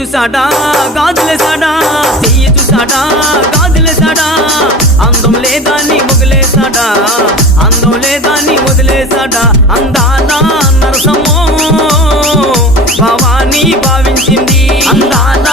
చూసాడా గాజులేసాడా, చెయ్యి చూసాడా గాజులేసాడా, అందం లేదాన్ని వదిలేసాడా, అందం లేదాన్ని వదిలేసాడా. అందాల నరసమ్మో భవాని భావించింది, అందాల